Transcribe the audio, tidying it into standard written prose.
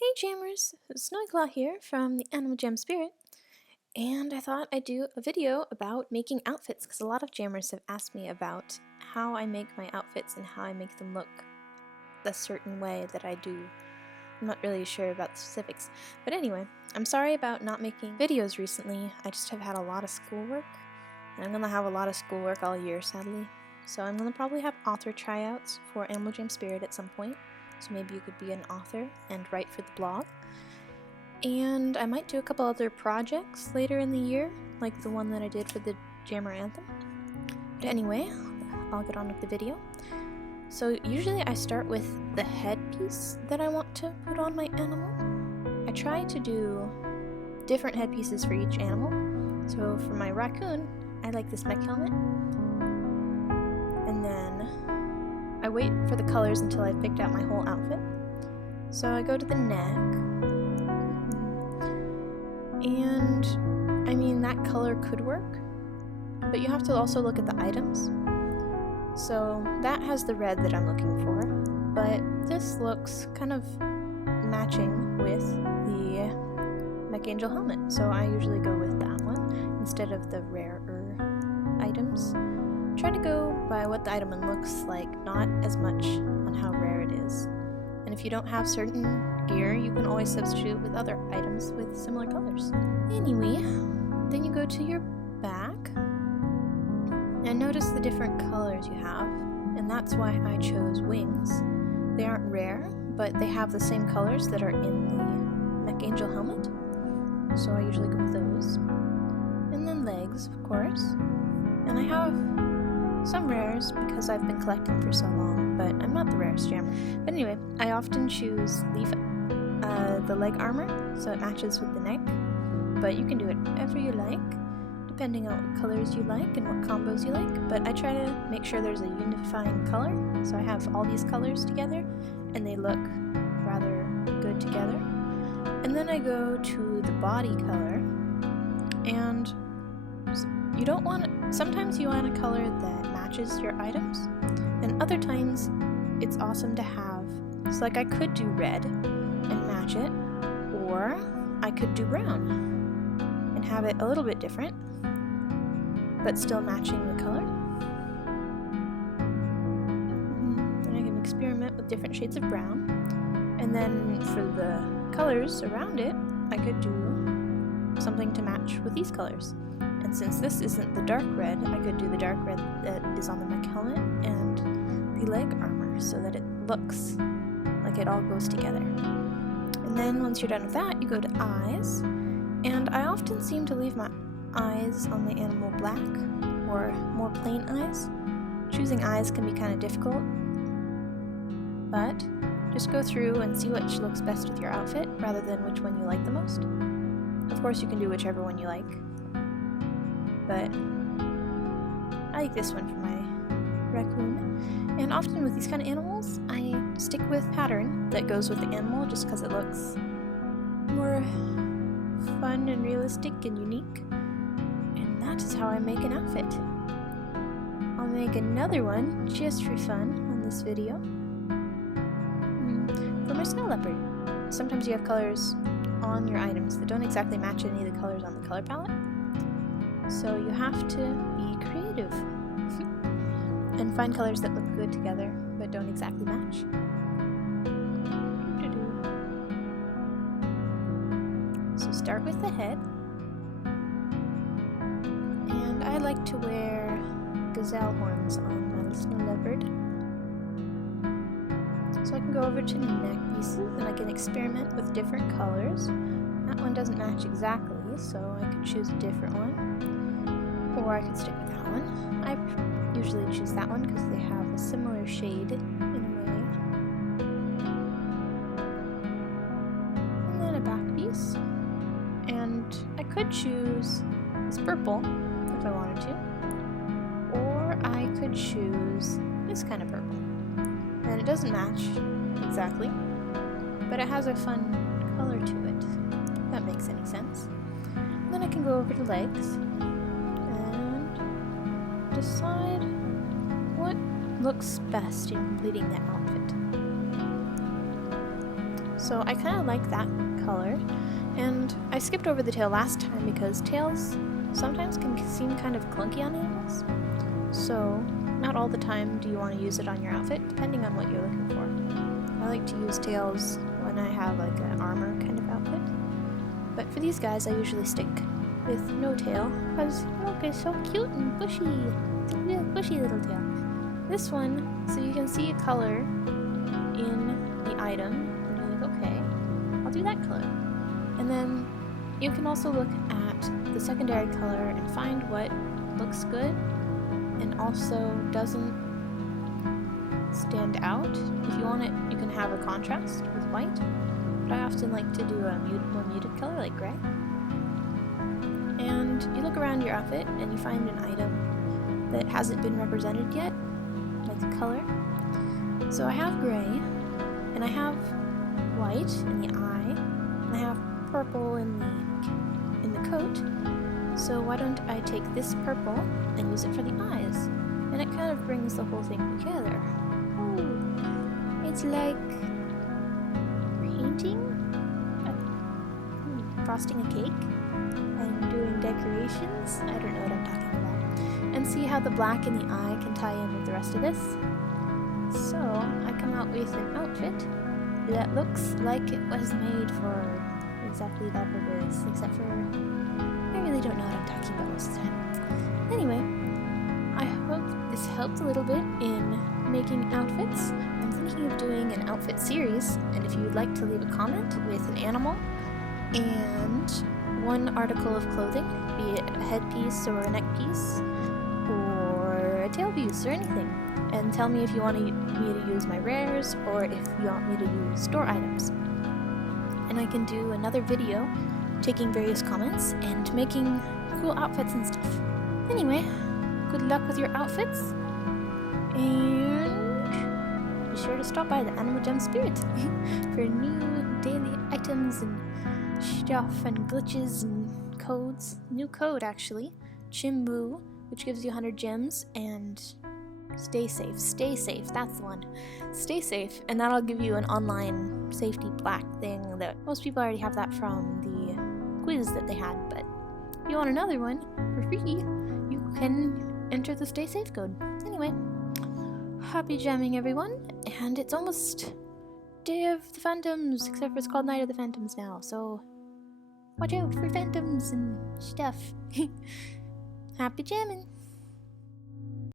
Hey Jammers, Snowyclaw here from the Animal Jam Spirit, and I thought I'd do a video about making outfits because a lot of jammers have asked me about how I make my outfits and how I make them look a certain way that I do. I'm not really sure about the specifics, but anyway, I'm sorry about not making videos recently. I just have had a lot of schoolwork, and I'm gonna have a lot of schoolwork all year, sadly. So I'm gonna probably have author tryouts for Animal Jam Spirit at some point. So maybe you could be an author and write for the blog. And I might do a couple other projects later in the year, like the one that I did for the Jammer Anthem. But anyway, I'll get on with the video. So usually I start with the headpiece that I want to put on my animal. I try to do different headpieces for each animal. So for my raccoon, I like this mech helmet. And then I wait for the colors until I've picked out my whole outfit. So I go to the neck, and I mean that color could work, but you have to also look at the items. So that has the red that I'm looking for, but this looks kind of matching with the Mech Angel helmet, so I usually go with that one instead of the rarer items. Try to go by what the item looks like, not as much on how rare it is. And if you don't have certain gear, you can always substitute with other items with similar colors. Anyway, then you go to your back and notice the different colors you have, and that's why I chose wings. They aren't rare, but they have the same colors that are in the Mech Angel helmet, so I usually go with those. And then legs, of course. And I have some rares because I've been collecting for so long, but I'm not the rarest jammer. But anyway, I often choose the leg armor, so it matches with the neck, but you can do it whatever you like, depending on what colors you like and what combos you like, but I try to make sure there's a unifying color, so I have all these colors together, and they look rather good together. And then I go to the body color, and you don't want, sometimes you want a color that matches your items, and other times it's awesome to have, so like I could do red and match it, or I could do brown and have it a little bit different, but still matching the color. Then I can experiment with different shades of brown, and then for the colors around it, I could do something to match with these colors. And since this isn't the dark red, I could do the dark red that is on the mech helmet and the leg armor so that it looks like it all goes together. And then once you're done with that, you go to eyes. And I often seem to leave my eyes on the animal black or more plain eyes. Choosing eyes can be kind of difficult, but just go through and see which looks best with your outfit rather than which one you like the most. Of course, you can do whichever one you like, but I like this one for my raccoon. And often with these kind of animals, I stick with pattern that goes with the animal just because it looks more fun and realistic and unique. And that is how I make an outfit. I'll make another one just for fun on this video for my snow leopard. Sometimes you have colors on your items that don't exactly match any of the colors on the color palette. So you have to be creative and find colors that look good together but don't exactly match. So start with the head. And I like to wear gazelle horns on my snow leopard. So I can go over to neck pieces and I can experiment with different colors. That one doesn't match exactly, so I could choose a different one. Or I could stick with that one. I usually choose that one because they have a similar shade in a way. And then a back piece. And I could choose this purple if I wanted to. Or I could choose this kind of purple. And it doesn't match exactly, but it has a fun color to it, if that makes any sense. And then I can go over to legs decide what looks best in completing the outfit. So I kind of like that color, and I skipped over the tail last time because tails sometimes can seem kind of clunky on animals. So not all the time do you want to use it on your outfit, depending on what you're looking for. I like to use tails when I have like an armor kind of outfit, but for these guys I usually stick with no tail, because look, it's so cute and bushy. Little bushy little tail. This one, so you can see a color in the item, and you're like, okay, I'll do that color. And then you can also look at the secondary color and find what looks good and also doesn't stand out. If you want it, you can have a contrast with white, but I often like to do a more muted color like gray. And you look around your outfit and you find an item that hasn't been represented yet, like the color. So I have gray, and I have white in the eye, and I have purple in the coat. So why don't I take this purple and use it for the eyes? And it kind of brings the whole thing together. Ooh, it's like painting, frosting a cake, and doing decorations. I don't know what I'm talking about. And see how the black in the eye can tie in with the rest of this? So I come out with an outfit that looks like it was made for exactly that purpose, except for I really don't know what I'm talking about most of the time. Anyway, I hope this helped a little bit in making outfits. I'm thinking of doing an outfit series, and if you would like to leave a comment with an animal and one article of clothing, be it a headpiece or a neck piece or a tail piece or anything, and tell me if you want me to use my rares or if you want me to use store items. And I can do another video taking various comments and making cool outfits and stuff. Anyway, good luck with your outfits, and be sure to stop by the Animal Gem Spirit for new daily items and stuff and glitches and codes. New code actually, Chimbu, which gives you 100 gems, and stay safe, that's the one. Stay safe, and that'll give you an online safety black thing that most people already have that from the quiz that they had, but if you want another one for free, you can enter the stay safe code. Anyway, happy jamming everyone, and it's almost Day of the Phantoms, except for it's called Night of the Phantoms now, so watch out for phantoms and stuff. Happy jamming!